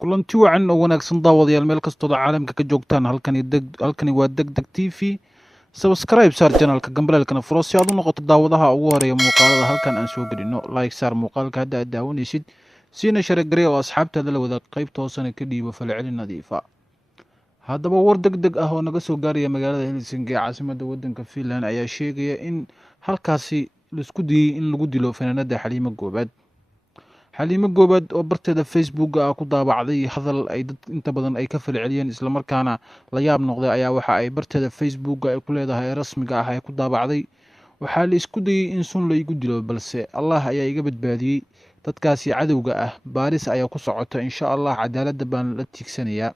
kulanti wacan oo wanaagsan daawadayaal meel kastoo caalamka ka joogtaan halkani waa degdeg TV. Subscribe saar channelka gambaleelkana furo si aad u noqoto daawadaha ugu horeeya muuqaalada halkan aan soo gelino. Like saar muuqaalka hadda aad daawanaysid, siina share gareey oo asxaabtaada la wadaag qaybta hoosena ka dhiibo falcelin nadiif ah. Haddaba war degdeg ah oo naga soo gaaraya magaalada Helsinki ee caasimadda waddanka Finland ayaa sheegaya in halkaasi la isku dayay in lagu dilo fanaanada Xaliimo Goobaad oo barteeda Facebook ku daabacday hadal ay dad inta badan ay ka falceliyeen isla markaana la yaab noqday ayaa waxa ay barteeda Facebook ay ku leedahay rasmiga ah ay ku daabacday waxaa la isku dayay in sun la igu dilo balse Allah ayaa iga badbaadiyay dadkaasi cadowga ah baaris ayaa ku socota insha Allah cadaaladda baan la tiigsanayaa.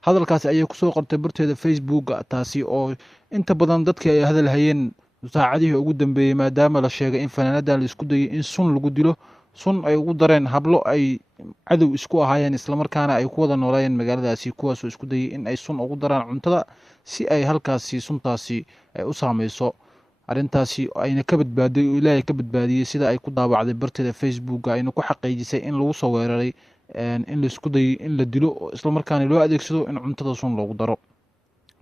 Hadalkaasi ayay ku soo qortay barteeda Facebook taasi oo inta badan dadkii ay hadal hayeen saacadihii ugu dambeeyay maadaama la sheegay in fanaanada la isku dayay in sun lagu dilo, sun ay ugu dareen hablo ay cadow isku ahaayeen isla markaana ay ku wada noolayeen magaaladaasi kuwaasoo isku dayay in ay sun ugu daraan cuntada si ay halkaasi suntaasi ay u saameyso. Arrintaasi ayna ka badbaaday oo Ilaahay ka badbaadiyay sida ay ku daabacday barteeda Facebook ayna ku xaqiijisay in lagu soo weeraray in la isku dayay in la dilo isla markaana loo adeegsado in cuntada sun loogu daro.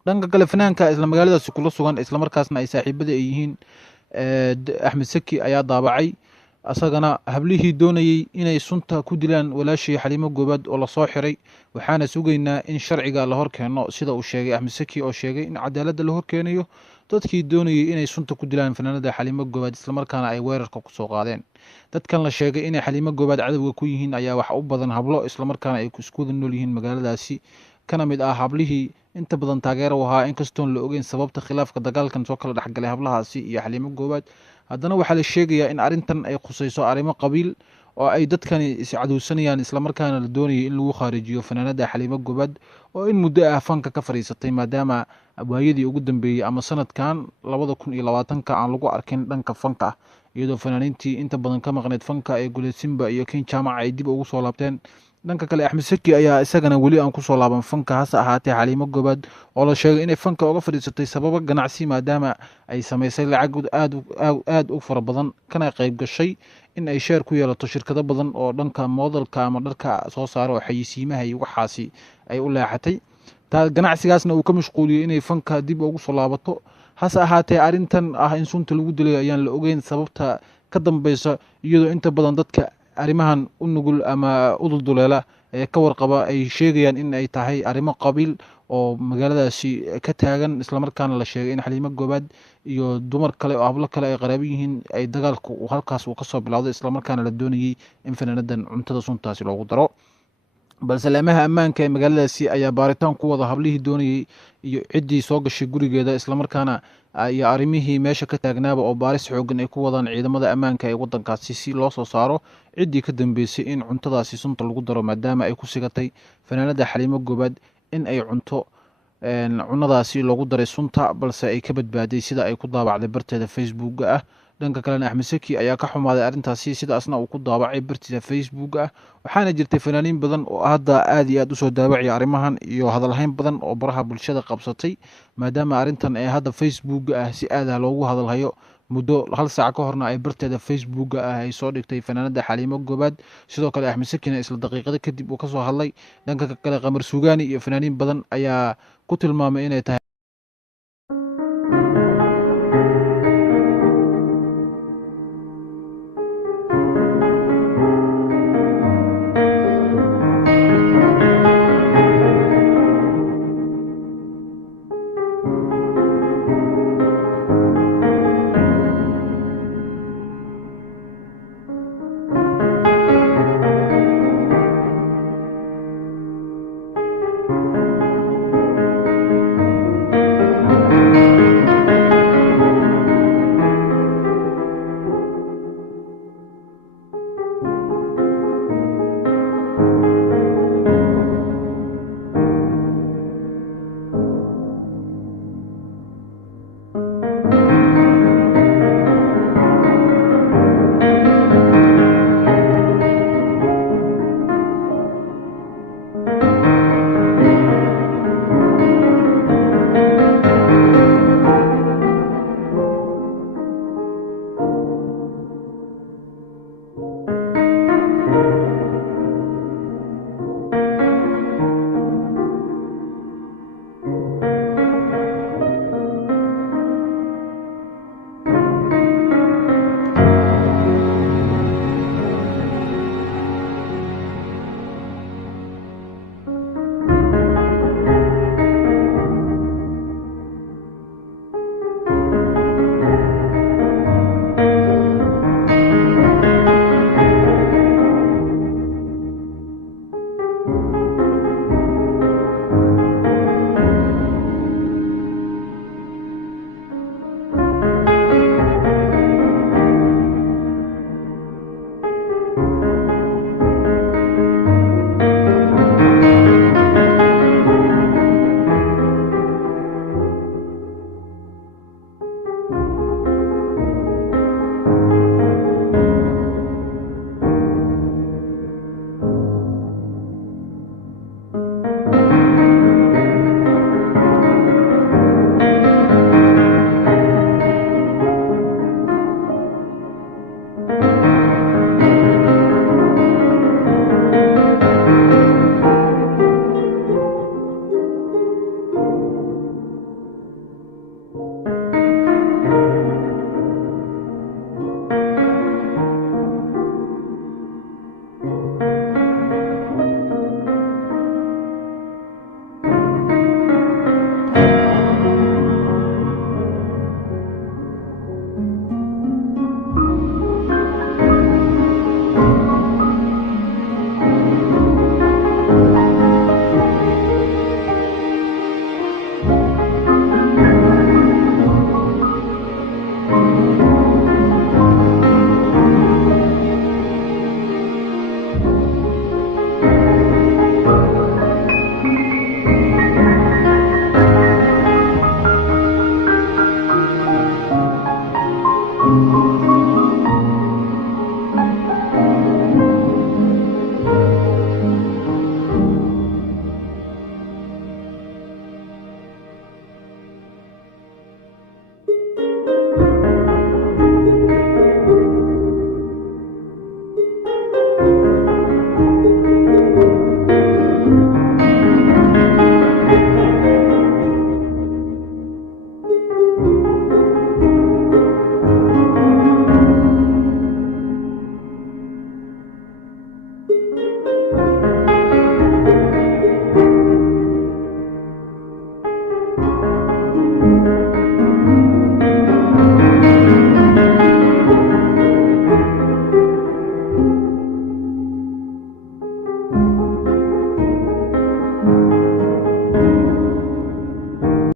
Dhanka kale fanaanka isla magaaladaasi kula sugan isla markaasna ay saaxiibada ay yihiin Axmed Saki ayaa daabacay asagana hablihii doonayay inay sunta ku dilaan walaashii Xaliimo Goobaad oo la soo xiray waxaana sugaynaa in sharciga la horkeeno sida uu sheegay Axmed Saki oo sheegay in cadaaladda la horkeenayo dadkii doonayay inay sunta ku dilaan fanaanada Xaliimo Goobaad isla markaana ay weerarka ku soo qaadeen. Dadkan la sheegay inay Xaliimo Goobaad cadawga ku yihiin ayaa wax u badan hablo isla markaana ay isku wada nool yihiin magaaladaasi kana mid ah hablihii inta badan taageero u ahaa inkastoon la ogeyn sababta khilaafka dagaalkan soo kala dhexgalay hablahaasi iyo Xaliimo Goobaad. Haddana waxaa la sheegayaa in arrintan ay khusayso arrimo qabiil oo ay dadkani iscadowsanayaan isla markaana la doonayay in lagu khaarijiyo fanaanada Xaliimo Goobaad oo in muddo ah fanka ka fariisatay maadaama waayadii ugu dambeeyay ama sanadkan 2020 aan lagu arkin dhanka fanka iyadoo fanaaniintii inta badan ka maqneed fanka ee Gulesimba iyo King Jaamac ay dib ugu soo laabteen. Dhanka kale Axmed Saki ayaa isagana weli aan ku soo laaban fanka hase ahaatee Xaliimo Goobaad oo la sheegay inay fanka uga fadhiisatay sababo ganacsi maadaama ay samaysay lacag aad u fara badan kana qayb gashay in ay share ku yeelato shirkado badan oo dhanka modelka ama dharka soo saaro oo xayisiimaha iyo waxaasi ay u leexatay ganacsigaasna uu ka mashquuliyay inay fanka dib ugu soo laabato. hase ahaatee arrintan in sunta lagu dilay ayaan la ogeyn sababta ka dambeysa iyadoo inta badan dadka arrimahan u nugul ama u dulduleela ee ka warqaba ay sheegayaan in ay tahay arrimo qabiil oo magaaladaasi ka taagan isla markaana la sheegay in Xaliimo Goobaad iyo dumar kale oo hablo kale ay qaraabo yihiin ay dagaalku halkaas ka soo bilowday isla markaana la doonayay in fanaanadan cuntada suntaasi loogu daro balse lamaha ammaanka ee magaaladaasi ayaa baaritaan ku wada hablihii doonayay iyo ciddii soo gashay gurigeeda isla markaana iyo arrimihii meesha ka taagnaaba oo baaris xooggan ay ku wadaan ciidamada ammaanka ee waddankaasi si loo soo saaro ciddii ka dambeysay in cuntadaasi sunta lagu daro maadaama ay ku sigatay fanaanada Xaliimo Goobaad in ay cunadaasi loogu daray sunta balse ay ka badbaaday sida ay ku daabacday barteeda Facebook dhanka kalena Axmed Saki ayaa ka xumaaday arrintaasi sidaasna uu ku daabacay bartiisa Facebook waxaana jirtay fanaaniin badan oo hadda aad iyo aad u soo daabacay arrimahan iyo hadalhayn badan oo baraha bulshada qabsatay maadaama arrintan ay hadda Facebook si aad ah loogu hadalhayo muddo hal saac ka horna ay barteeda Facebook ay soo dhigtay fanaanada Xaliimo Goobaad sidoo kale Axmed Sakina isla daqiiqada kadib uu ka soo hadlay dhanka kale Qamar Suugaani iyo fanaaniin badan ayaa ku tilmaamay inay tahay